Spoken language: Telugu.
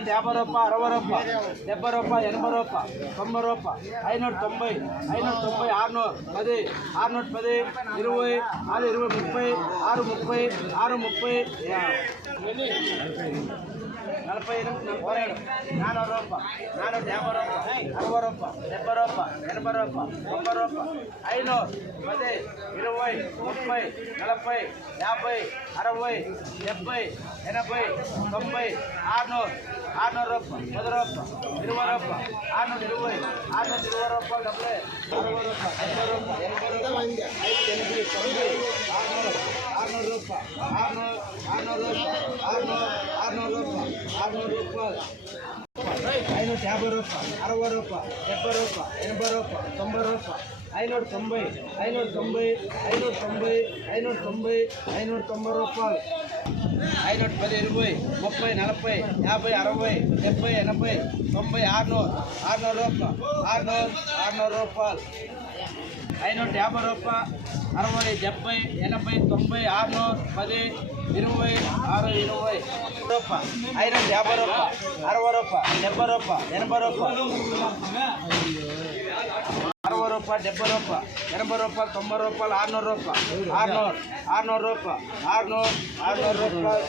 50 ರೂಪಾಯಿ 60 ರೂಪಾಯಿ 70 ರೂಪಾಯಿ 80 ರೂಪಾಯಿ 90 ರೂಪಾಯಿ 590 600 10 610 20 6 20 30 6 30 40 రూపాయలు 400 రూపాయలు 450 రూపాయలు 60 రూపాయలు 70 రూపాయలు 80 రూపాయలు 90 రూపాయలు 500 10 20 30 40 50 70 80 90 600 రూపాయలు 10 రూపాయలు 20 రూపాయలు 620 రూపాయలు డబ్బులే 60 రూపాయలు 70 రూపాయలు 600 రూపాయలు 600 రూపాయలు 550 రూపాయలు 550 రూపాయలు 60 రూపాయలు 70 రూపాయలు 80 రూపాయలు 90 రూపాయలు 590 590 రూపాయలు 510 20 30 40 50 60 70 80 90 600 రూపాయలు 600 రూపాయలు 550 రూపాయలు 60 70 80 90 600 10 20 6 20 రూపాయలు 550 రూపాయలు 60 రూపాయలు 70 రూపాయలు 80 రూపాయలు 60 రూపాయలు 70 రూపాయలు 80 రూపాయలు 90 రూపాయలు 600 రూపాయలు 600 రూపాయలు 600 రూపాయలు